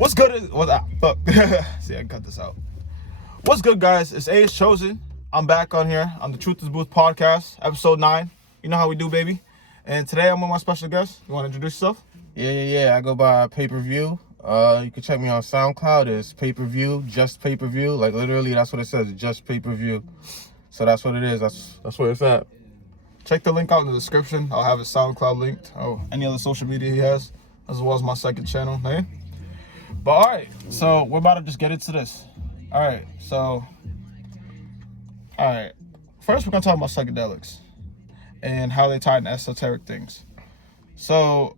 What's good? Fuck. See, I can cut this out. What's good, guys? It's A is Chosen. I'm back on here on the Truth is Booth podcast, episode 9. You know how we do, baby. And today I'm with my special guest. You want to introduce yourself? Yeah. I go by Pay-Per-View. You can check me on SoundCloud. It's Pay-Per-View, just Pay-Per-View. Like literally, that's what it says, just Pay-Per-View. So that's what it is. That's where it's at. Check the link out in the description. I'll have his SoundCloud linked. Oh, any other social media he has, as well as my second channel, man. But all right, so we're about to just get into this. All right, first we're gonna talk about psychedelics and how they tie into esoteric things. So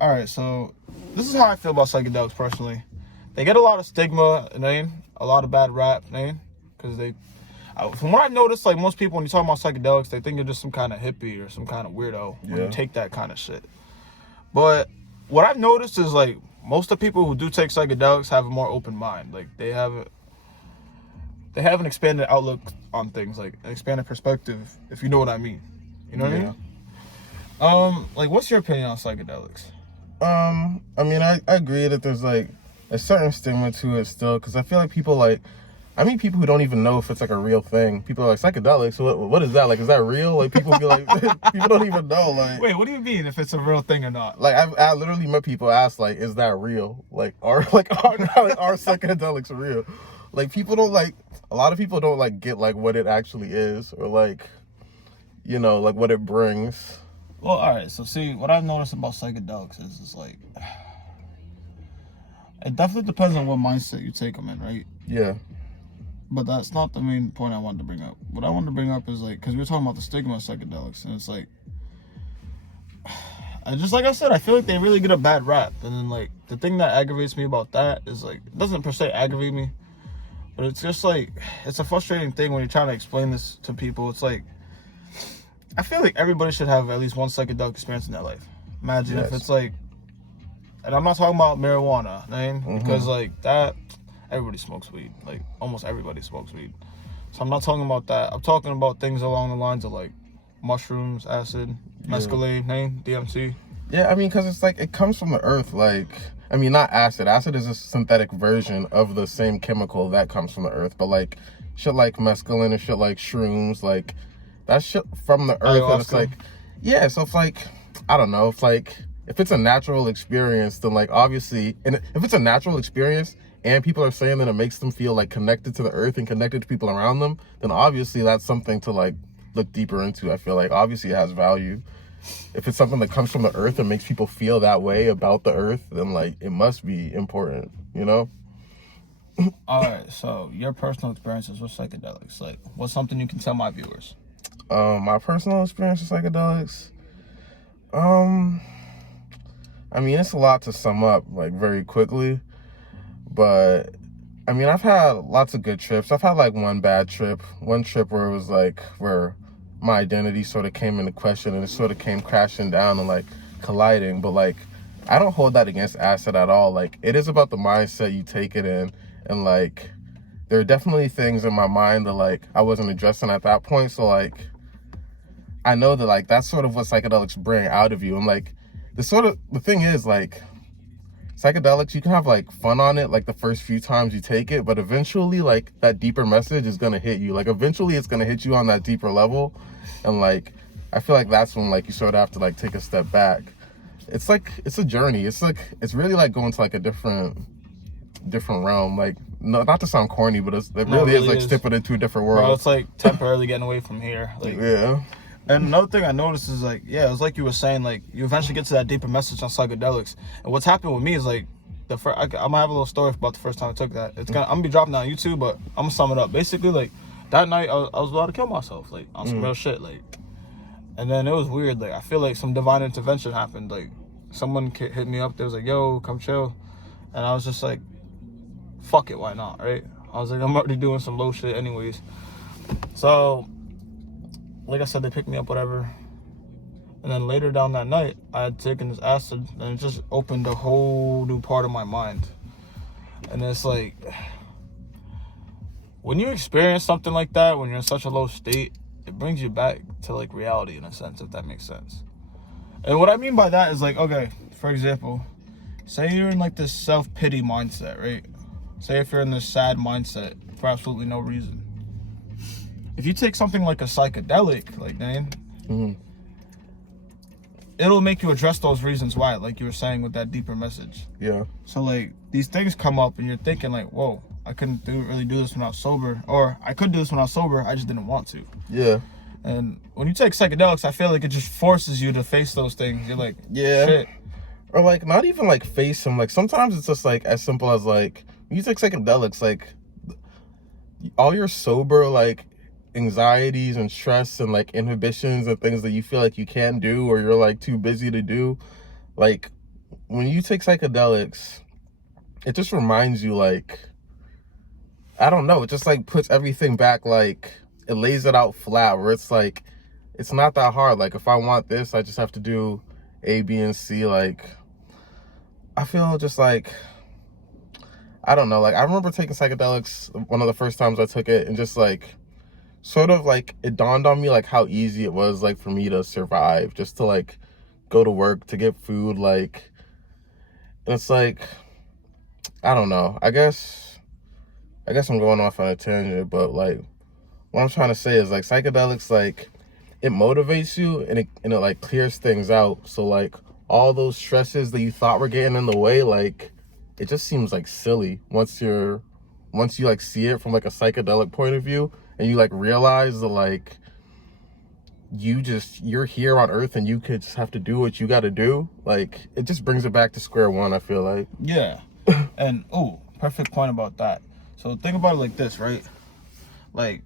this is how I feel about psychedelics personally. They get a lot of stigma, a lot of bad rap, because from what I've noticed, like most people when you talk about psychedelics, they think you're just some kind of hippie or some kind of weirdo when you take that kind of shit. But what I've noticed is like most of the people who do take psychedelics have a more open mind. Like they have an expanded outlook on things, like an expanded perspective, if you know what I mean. You know what I mean? Like what's your opinion on psychedelics? I agree that there's like a certain stigma to it still, because I feel like people people who don't even know if it's like a real thing. People are like, psychedelics, what is that? Like, is that real? Like people be like, people don't even know. Like, wait, what do you mean if it's a real thing or not? Like I literally met people ask like, is that real? Like, are psychedelics real? Like people don't like, a lot of people don't like get like what it actually is, or like, like what it brings. Well, all right. So see, what I've noticed about psychedelics is like, it definitely depends on what mindset you take them in, right? Yeah. But that's not the main point I wanted to bring up. What I wanted to bring up is like, because we're talking about the stigma of psychedelics, and it's like, like I said, I feel like they really get a bad rap. And then like the thing that aggravates me about that is like, it doesn't per se aggravate me, but it's just like, it's a frustrating thing when you're trying to explain this to people. It's like, I feel like everybody should have at least one psychedelic experience in their life. Imagine if it's like, and I'm not talking about marijuana, because like that, everybody smokes weed. Like almost everybody smokes weed. So I'm not talking about that. I'm talking about things along the lines of like mushrooms, acid, mescaline, DMT. Yeah, because it's like, it comes from the earth. Like, not acid. Acid is a synthetic version of the same chemical that comes from the earth. But like shit like mescaline and shit like shrooms, like that shit from the earth. And it's like, yeah, so it's like, I don't know. It's like, if it's a natural experience, then like obviously, and if it's a natural experience and people are saying that it makes them feel like connected to the earth and connected to people around them, then obviously that's something to like look deeper into. I feel like obviously it has value. If it's something that comes from the earth and makes people feel that way about the earth, then like it must be important, All right, so your personal experiences with psychedelics, like what's something you can tell my viewers? My personal experience with psychedelics, it's a lot to sum up like very quickly, but I've had lots of good trips. I've had like one trip where it was like where my identity sort of came into question and it sort of came crashing down and like colliding. But like, I don't hold that against acid at all. Like, it is about the mindset you take it in, and like there are definitely things in my mind that like I wasn't addressing at that point. So like, I know that like that's sort of what psychedelics bring out of you. And like the thing is like, psychedelics, you can have like fun on it like the first few times you take it, but eventually like that deeper message is gonna hit you. Like eventually it's gonna hit you on that deeper level, and like I feel like that's when like you sort of have to like take a step back. It's like, it's a journey. It's like, it's really like going to like a different realm. Like, no, not to sound corny, but it really is like stepping into a different world. Bro, it's like temporarily getting away from here. Like, yeah. And another thing I noticed is like, it's like you were saying, like you eventually get to that deeper message on psychedelics. And what's happened with me is like, I'm gonna have a little story about the first time I took that. I'm gonna be dropping that on YouTube, but I'm gonna sum it up. Basically, like that night I was about to kill myself, like on some real shit, like. And then it was weird. Like I feel like some divine intervention happened. Like someone hit me up. They was like, "Yo, come chill," and I was just like, "Fuck it, why not?" Right? I was like, I'm already doing some low shit anyways. So, like I said, they picked me up, whatever. And then later down that night, I had taken this acid, and it just opened a whole new part of my mind. And it's like, when you experience something like that, when you're in such a low state, it brings you back to like reality in a sense, if that makes sense. And what I mean by that is like, okay, for example, say you're in like this self-pity mindset, right? Say if you're in this sad mindset for absolutely no reason. If you take something like a psychedelic, like, man, it'll make you address those reasons why, like you were saying with that deeper message. Yeah. So like these things come up and you're thinking like, whoa, I couldn't really do this when I was sober, or I could do this when I was sober, I just didn't want to. Yeah. And when you take psychedelics, I feel like it just forces you to face those things. You're like, Yeah. shit. Or like not even like face them. Like sometimes it's just like as simple as like when you take psychedelics, like all your sober like anxieties and stress and like inhibitions and things that you feel like you can't do or you're like too busy to do, like when you take psychedelics, it just reminds you, like, I don't know, it just like puts everything back, like it lays it out flat where it's like it's not that hard. Like if I want this, I just have to do A, B, and C. Like I feel just like, I don't know, like I remember taking psychedelics one of the first times I took it, and just like sort of like it dawned on me like how easy it was like for me to survive, just to like go to work, to get food, like, and it's like, I don't know, I guess I'm going off on a tangent, but like what I'm trying to say is like psychedelics, like it motivates you and it like clears things out. So like all those stresses that you thought were getting in the way, like it just seems like silly once you like see it from like a psychedelic point of view, and you like realize that like you're here on earth and you could just have to do what you got to do. Like it just brings it back to square one, I feel like. Yeah. And perfect point about that. So think about it like this, right? Like,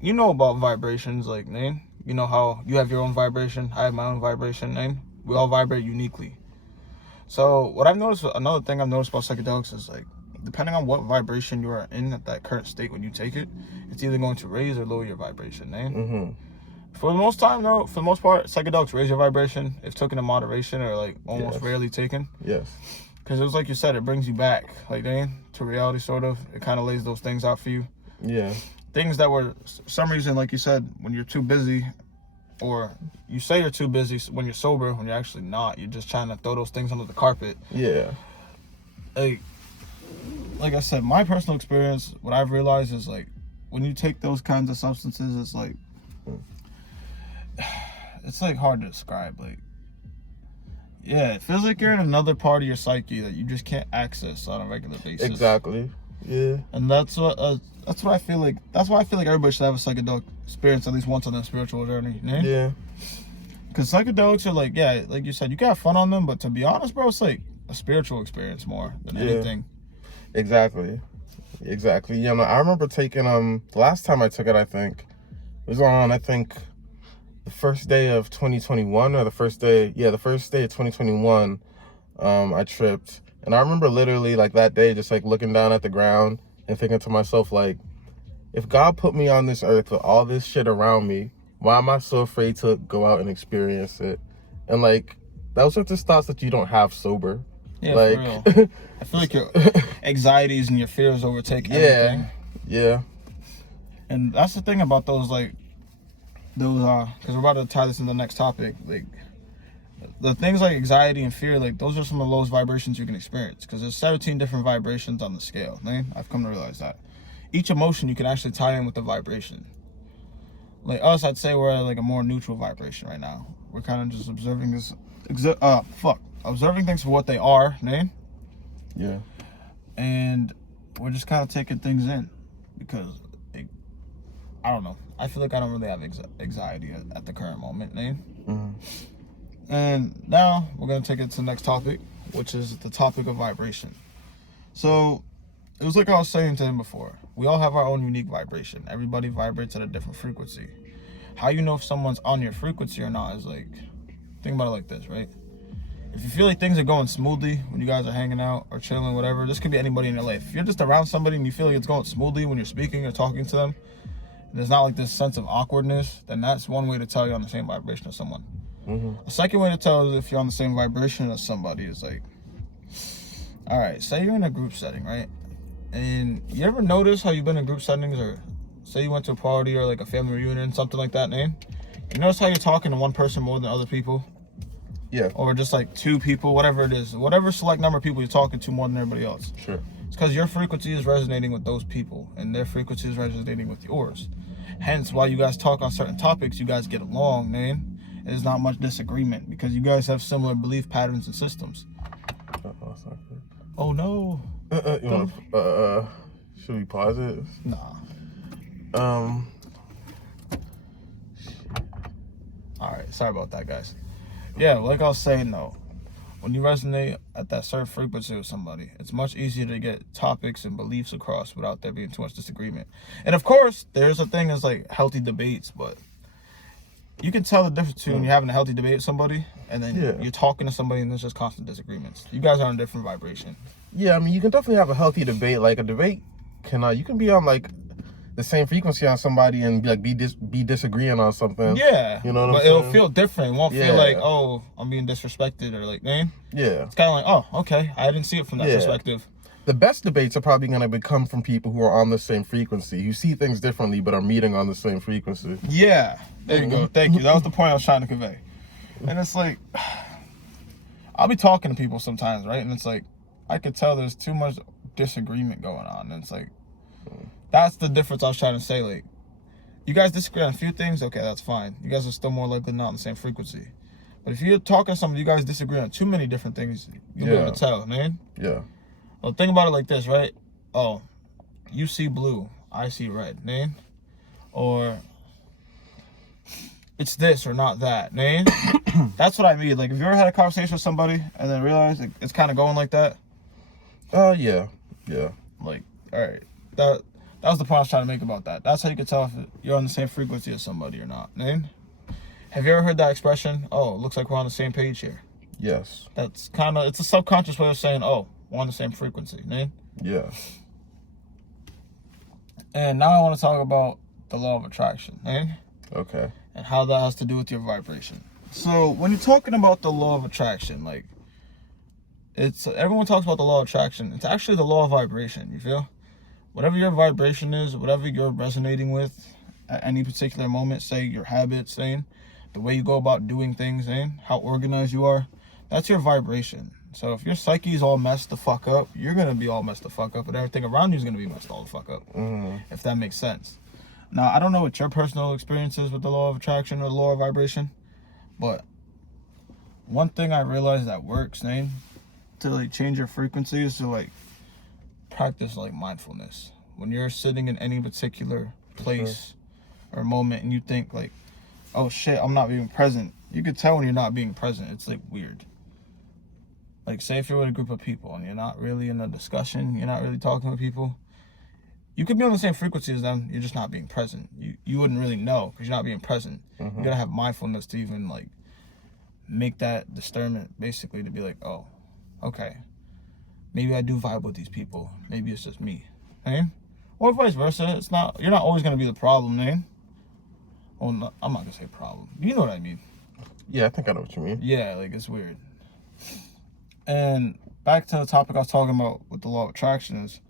you know about vibrations, like, man, you know how you have your own vibration, I have my own vibration, man. We all vibrate uniquely. So what another thing I've noticed about psychedelics is like, depending on what vibration you are in at that current state when you take it, it's either going to raise or lower your vibration, man. For the most part, psychedelics raise your vibration if taken in moderation, or like almost rarely taken. Yes. Because it was like you said, it brings you back, like, to reality, sort of. It kind of lays those things out for you. Yeah. Things that were, for some reason, like you said, when you're too busy, or you say you're too busy when you're sober, when you're actually not. You're just trying to throw those things under the carpet. Yeah. Like I said, my personal experience, what I've realized is, like, when you take those kinds of substances, it's like hard to describe. Like, yeah, it feels like you're in another part of your psyche that you just can't access on a regular basis. Exactly. Yeah. And that's what I feel like. That's why I feel like everybody should have a psychedelic experience at least once on their spiritual journey. You know? Yeah. Because psychedelics are like, yeah, like you said, you can have fun on them, but to be honest, bro, it's like a spiritual experience more than anything. Exactly. You know, I remember taking the last time I took it, I think it was on the first day of 2021, or the first day of 2021. I tripped, and I remember literally like that day just like looking down at the ground and thinking to myself, like, if God put me on this earth with all this shit around me, why am I so afraid to go out and experience it? And like those are just thoughts that you don't have sober. Yeah, like, for real. I feel like your anxieties and your fears overtake everything. Yeah. And that's the thing about those, like, because we're about to tie this into the next topic. Like, the things like anxiety and fear, like, those are some of the lowest vibrations you can experience. Because there's 17 different vibrations on the scale, man. I've come to realize that. Each emotion you can actually tie in with the vibration. Like us, I'd say we're at like a more neutral vibration right now. We're kind of just observing observing things for what they are, man. Yeah. And we're just kind of taking things in because, I don't know. I feel like I don't really have anxiety at the current moment, man. And now we're going to take it to the next topic, which is the topic of vibration. So it was like I was saying to him before. We all have our own unique vibration. Everybody vibrates at a different frequency. How you know if someone's on your frequency or not is like, think about it like this, right? If you feel like things are going smoothly when you guys are hanging out or chilling, whatever, this could be anybody in your life. If you're just around somebody and you feel like it's going smoothly when you're speaking or talking to them, there's not like this sense of awkwardness, then that's one way to tell you're on the same vibration as someone. A second way to tell if you're on the same vibration as somebody is like, all right, say you're in a group setting, right? And you ever notice how you've been in group settings, or say you went to a party or like a family reunion, something like that, man? You notice how you're talking to one person more than other people? Yeah. Or just like 2 people, whatever it is, whatever select number of people you're talking to more than everybody else. Sure. It's because your frequency is resonating with those people, and their frequency is resonating with yours. Hence, while you guys talk on certain topics, you guys get along, man. There's not much disagreement because you guys have similar belief patterns and systems. That's not good. Oh no. You want should we pause it? Nah. All right. Sorry about that, guys. Yeah, like I was saying though, when you resonate at that certain frequency with somebody, it's much easier to get topics and beliefs across without there being too much disagreement. And of course, there's a thing that's like healthy debates, but you can tell the difference between you having a healthy debate with somebody and then you're talking to somebody and there's just constant disagreements. You guys are on a different vibration. Yeah, I mean, you can definitely have a healthy debate. Like a debate can, you can be on like the same frequency on somebody and be disagreeing on something. Yeah, you know what but I'm saying? it'll feel different. It won't feel like, oh, I'm being disrespected or like, man. Yeah. It's kind of like, oh, okay, I didn't see it from that perspective. The best debates are probably going to come from people who are on the same frequency, who see things differently but are meeting on the same frequency. Yeah, there you go. Thank you. That was the point I was trying to convey. And it's like, I'll be talking to people sometimes, right? And it's like, I could tell there's too much disagreement going on. And it's like, that's the difference I was trying to say. Like, you guys disagree on a few things, okay, that's fine. You guys are still more likely not on the same frequency. But if you're talking to somebody, you guys disagree on too many different things, you'll be able to tell, man. Yeah. Well, think about it like this, right? Oh, you see blue, I see red, man. Or it's this or not that, man. That's what I mean. Like, if you ever had a conversation with somebody and then realize it's kind of going like that. Yeah. Like, all right, that was the point I was trying to make about that. That's how you can tell if you're on the same frequency as somebody or not, man. Have you ever heard that expression? Oh, it looks like we're on the same page here. Yes. That's kind of, it's a subconscious way of saying, oh, we're on the same frequency, man. Yeah. And now I want to talk about the law of attraction, man. Okay. And how that has to do with your vibration. So when you're talking about the law of attraction, like, everyone talks about the law of attraction. It's actually the law of vibration, you feel? Whatever your vibration is, whatever you're resonating with at any particular moment, say your habits, saying the way you go about doing things, saying how organized you are, that's your vibration. So if your psyche is all messed the fuck up, you're going to be all messed the fuck up, and everything around you is going to be messed all the fuck up, if that makes sense. Now, I don't know what your personal experience is with the law of attraction or the law of vibration, but one thing I realized that works, man, to like change your frequency is to like practice like mindfulness. When you're sitting in any particular place or moment and you think like, oh shit, I'm not being present. You could tell when you're not being present. It's like weird. Like, say if you're with a group of people and you're not really in a discussion, you're not really talking with people, you could be on the same frequency as them, you're just not being present. You wouldn't really know because you're not being present. You gotta have mindfulness to even like make that discernment, basically, to be like, oh, okay, maybe I do vibe with these people. Maybe it's just me, man. Or vice versa. You're not always gonna be the problem, man. Well, no, I'm not gonna say problem. You know what I mean? Yeah, I think I know what you mean. Yeah, like it's weird. And back to the topic I was talking about with the law of attraction is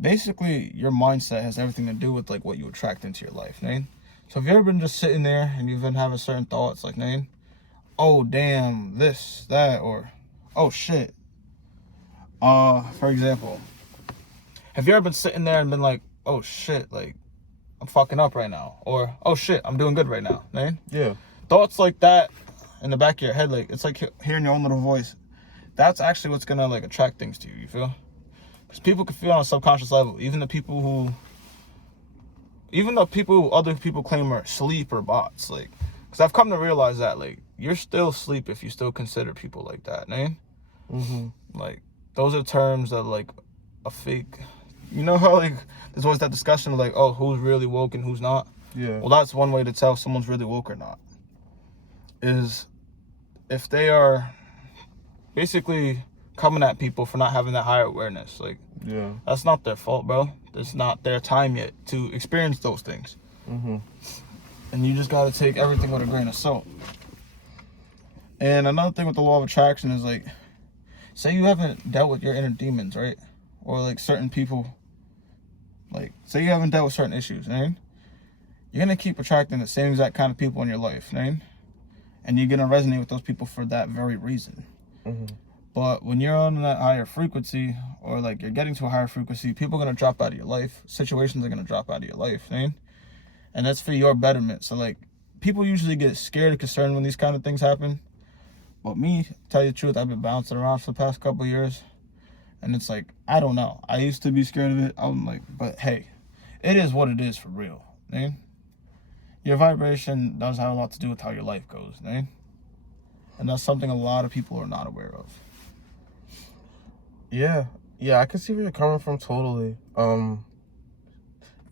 basically your mindset has everything to do with like what you attract into your life, man. So have you ever been just sitting there and you've been having certain thoughts like, man, oh damn, this, that, or oh shit. For example, have you ever been sitting there and been like, oh shit, like I'm fucking up right now, or oh shit, I'm doing good right now, man? Yeah. Thoughts like that in the back of your head, like it's like hearing your own little voice. That's actually what's gonna like attract things to you. You feel? Because people can feel on a subconscious level. Even the people who other people claim are sleep or bots, like, because I've come to realize that like you're still asleep if you still consider people like that, man. Like those are terms that like a fake. You know how like there's always that discussion of like, oh, who's really woke and who's not? Yeah. Well, that's one way to tell if someone's really woke or not. Is if they are basically coming at people for not having that higher awareness. Like, yeah, that's not their fault, bro. It's not their time yet to experience those things. And you just got to take everything with a grain of salt. And another thing with the law of attraction is like, say you haven't dealt with your inner demons, right? Or like certain people, like say you haven't dealt with certain issues, right? You're going to keep attracting the same exact kind of people in your life, right? and you're gonna resonate with those people for that very reason. But when you're on that higher frequency, or like you're getting to a higher frequency, people are gonna drop out of your life. Situations are gonna drop out of your life, man. And that's for your betterment. So like, people usually get scared and concerned when these kind of things happen. But me, to tell you the truth, I've been bouncing around for the past couple of years, and it's like, I don't know. I used to be scared of it. I'm like, but hey, it is what it is for real, man. Your vibration does have a lot to do with how your life goes, man. And that's something a lot of people are not aware of. Yeah, I can see where you're coming from totally.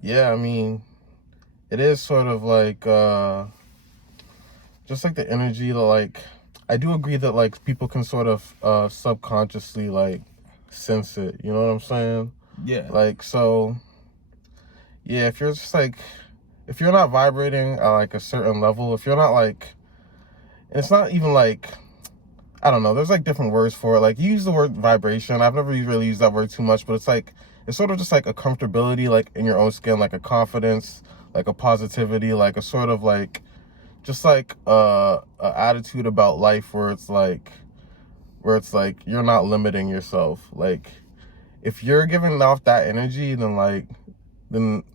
Yeah, I mean, it is sort of like just like the energy that, like, I do agree that like people can sort of subconsciously like sense it, you know what I'm saying? Yeah. Like, so yeah, if you're just like, if you're not vibrating at like a certain level, if you're not like, and it's not even like, I don't know, there's like different words for it. Like, you use the word vibration. I've never really used that word too much, but it's like, it's sort of just like a comfortability, like in your own skin, like a confidence, like a positivity, like a sort of like, just like a attitude about life where it's like you're not limiting yourself. Like, if you're giving off that energy, then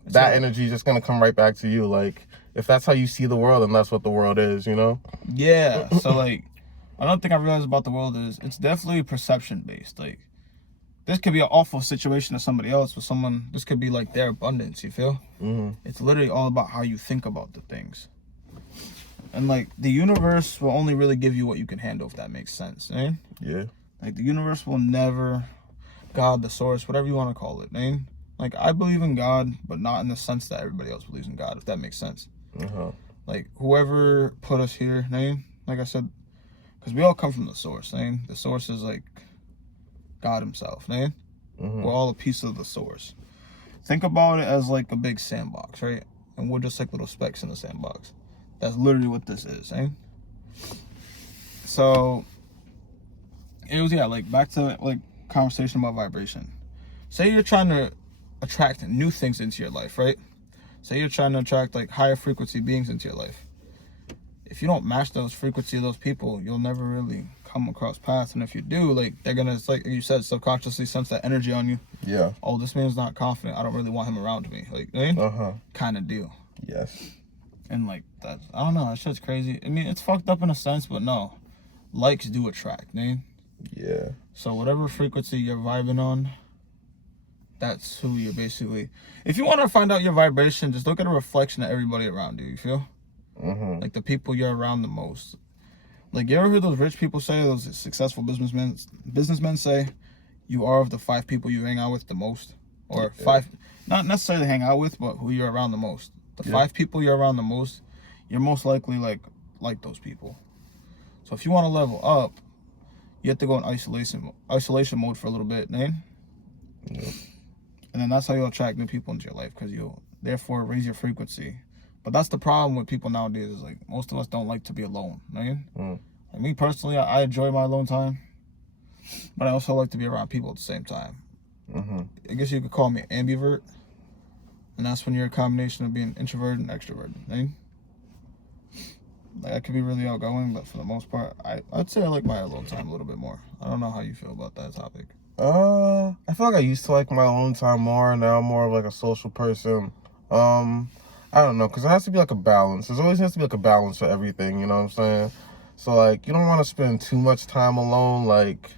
that energy is just gonna come right back to you. Like, if that's how you see the world, and that's what the world is, you know? Yeah. So like, another thing I realized about the world is it's definitely perception based. Like, this could be an awful situation to somebody else, but this could be like their abundance, you feel? It's literally all about how you think about the things. And like, the universe will only really give you what you can handle, if that makes sense, eh? Yeah. Like, the universe will never, God, the source, whatever you want to call it, eh? Like, I believe in God, but not in the sense that everybody else believes in God, if that makes sense. Like, whoever put us here, eh? Like I said, because we all come from the source, eh? The source is like God himself, eh? We're all a piece of the source. Think about it as like a big sandbox, right? And we're just like little specks in the sandbox. That's literally what this is, eh? So, it was, yeah, like, back to like conversation about vibration. Say you're trying to attract new things into your life, right? Say you're trying to attract like higher frequency beings into your life. If you don't match those frequency of those people, you'll never really come across paths. And if you do, like, they're gonna, it's like you said, subconsciously sense that energy on you. Yeah. Oh, this man's not confident. I don't really want him around me. Like, kind of deal. Yes. And like that, I don't know. That shit's crazy. I mean, it's fucked up in a sense, but no, likes do attract, man. Yeah. So whatever frequency you're vibing on, that's who you're basically. If you want to find out your vibration, just look at a reflection of everybody around you. You feel? Like the people you're around the most. Like, you ever heard those rich people say, those successful businessmen say, you are of the 5 people you hang out with the most, or 5, not necessarily hang out with, but who you're around the most. The 5 people you're around the most, you're most likely like those people. So if you want to level up, you have to go in isolation mode for a little bit, man. And then that's how you'll attract new people into your life, because you'll therefore raise your frequency. But that's the problem with people nowadays, is like, most of us don't like to be alone, man. Like, me personally, I enjoy my alone time, but I also like to be around people at the same time. I guess you could call me an ambivert, and that's when you're a combination of being introverted and extroverted, right? Like, I could be really outgoing, but for the most part, I'd say I like my alone time a little bit more. I don't know how you feel about that topic. I feel like I used to like my alone time more. Now I'm more of like a social person. I don't know, because there has to be like a balance. There always has to be like a balance for everything, you know what I'm saying? So like, you don't want to spend too much time alone. Like,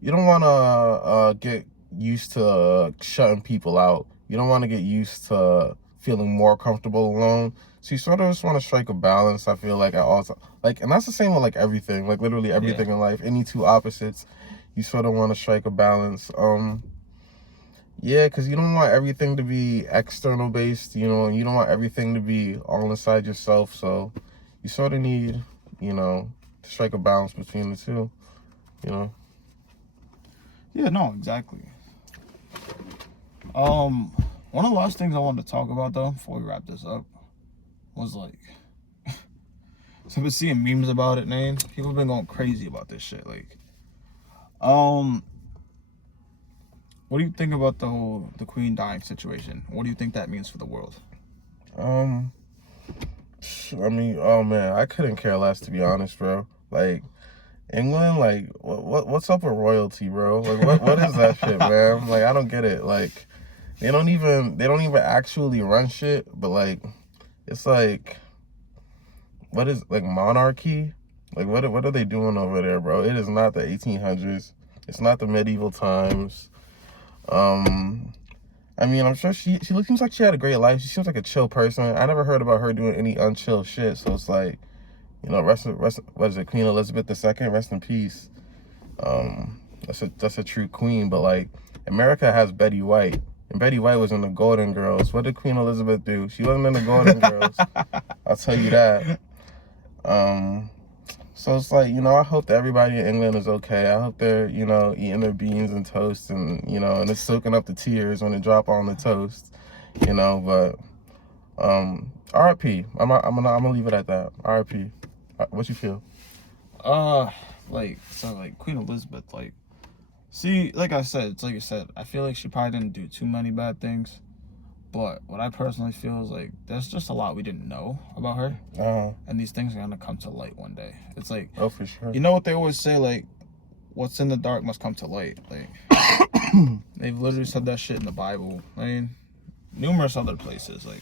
you don't want to get used to shutting people out. You don't want to get used to feeling more comfortable alone. So you sort of just want to strike a balance, I feel like, at all times. Like, and that's the same with like everything, like literally everything in life. Any two opposites, you sort of want to strike a balance. Yeah, because you don't want everything to be external based, you know, you don't want everything to be all inside yourself. So you sort of need, you know, to strike a balance between the two, you know. Yeah, no, exactly. One of the last things I wanted to talk about, though, before we wrap this up, was like, so I've been seeing memes about it, man. People have been going crazy about this shit. Like, what do you think about the Queen dying situation? What do you think that means for the world? I mean, oh man, I couldn't care less, to be honest, bro. Like England, like what's up with royalty, bro? Like what is that shit, man? Like I don't get it. Like they don't even actually run shit, but like it's like what is like monarchy? Like what are they doing over there, bro? It is not the 1800s. It's not the medieval times. I mean, I'm sure she seems like she had a great life. She seems like a chill person. I never heard about her doing any unchill shit. So it's like, you know, rest what is it, Queen Elizabeth II, rest in peace. That's a true queen. But like, America has Betty White, and Betty White was in the Golden Girls. What did Queen Elizabeth do? She wasn't in the Golden Girls. I'll tell you that. So it's like, you know, I hope that everybody in England is okay. I hope they're, you know, eating their beans and toast and, you know, and it's soaking up the tears when they drop on the toast, you know, but RIP. I'm gonna leave it at that. RIP. What you feel? Like Queen Elizabeth, like, see, like I said, it's like you said, I feel like she probably didn't do too many bad things. But what I personally feel is like there's just a lot we didn't know about her, and these things are gonna come to light one day. It's like, oh, for sure. You know what they always say, like, what's in the dark must come to light. Like, they've literally said that shit in the Bible. I mean, numerous other places. Like,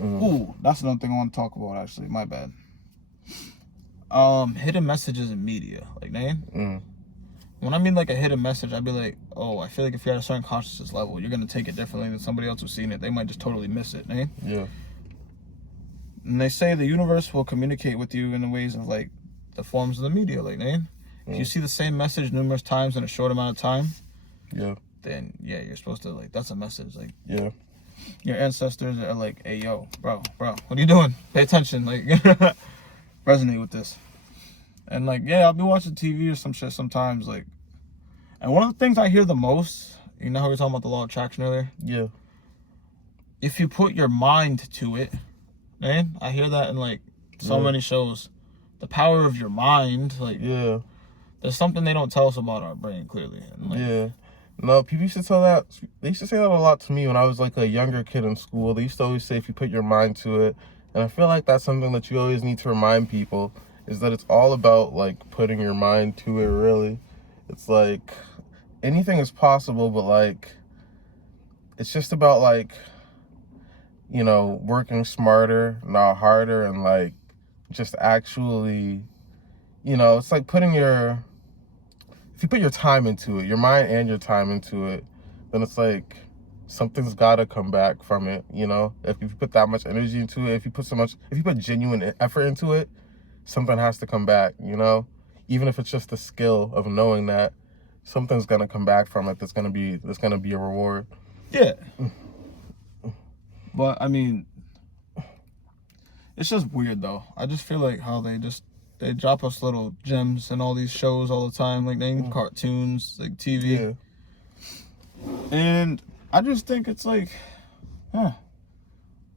ooh, that's another thing I want to talk about. Actually, my bad. Hidden messages in media, like, name. When I mean like a hidden message, I'd be like, oh, I feel like if you're at a certain consciousness level, you're going to take it differently than somebody else who's seen it. They might just totally miss it, eh? Yeah. And they say the universe will communicate with you in the ways of, like, the forms of the media, like, eh? If you see the same message numerous times in a short amount of time, yeah, then, yeah, you're supposed to, like, that's a message. Like, yeah, your ancestors are like, hey, yo, bro, what are you doing? Pay attention. Like, resonate with this. And, like, yeah, I'll be watching TV or some shit sometimes, like, and one of the things I hear the most, you know how we were talking about the law of attraction earlier? yeah. If you put your mind to it, man, I hear that in, like, so many shows. The power of your mind, like, yeah. There's something they don't tell us about our brain, clearly. And, like, yeah. No, people used to tell that, they used to say that a lot to me when I was, like, a younger kid in school. They used to always say if you put your mind to it, and I feel like that's something that you always need to remind people, is that it's all about, like, putting your mind to it, really. It's like, anything is possible, but, like, it's just about, like, you know, working smarter, not harder, and, like, just actually, you know, it's like if you put your time into it, your mind and your time into it, then it's like, something's gotta come back from it, you know? If you put that much energy into it, if you put genuine effort into it, something has to come back, you know? Even if it's just the skill of knowing that something's gonna come back from it that's gonna be a reward. Yeah. But, I mean, it's just weird, though. I just feel like how they drop us little gems in all these shows all the time, like cartoons, like TV. Yeah. And I just think it's like,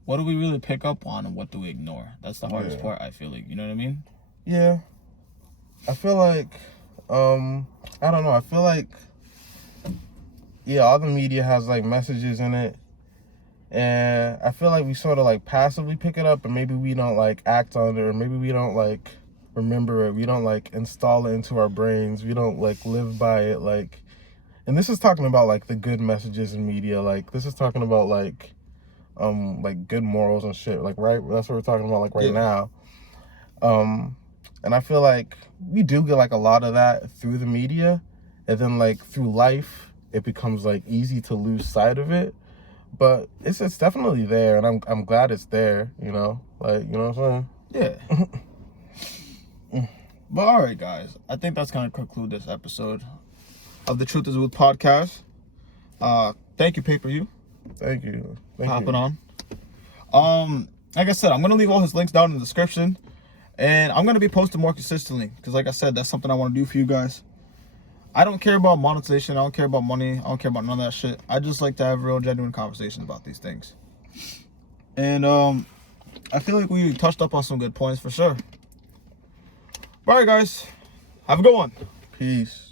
what do we really pick up on and what do we ignore? That's the hardest part, I feel like. You know what I mean? Yeah. I feel like, I don't know. I feel like, yeah, all the media has, like, messages in it. And I feel like we sort of, like, passively pick it up and maybe we don't, like, act on it, or maybe we don't, like, remember it. We don't, like, install it into our brains. We don't, like, live by it. Like, and this is talking about, like, the good messages in media. Like, this is talking about, like good morals and shit. Like, right? That's what we're talking about, like, right now. And I feel like we do get, like, a lot of that through the media. And then, like, through life, it becomes, like, easy to lose sight of it. But it's definitely there, and I'm glad it's there, you know? Like, you know what I'm saying? Yeah. But all right, guys. I think that's going to conclude this episode of the Truth is With podcast. Thank you, Pay-Per-View. Thank you. Hopping on. Like I said, I'm going to leave all his links down in the description. And I'm going to be posting more consistently. Because like I said, that's something I want to do for you guys. I don't care about monetization. I don't care about money. I don't care about none of that shit. I just like to have real, genuine conversations about these things. And I feel like we touched up on some good points for sure. All right, guys. Have a good one. Peace.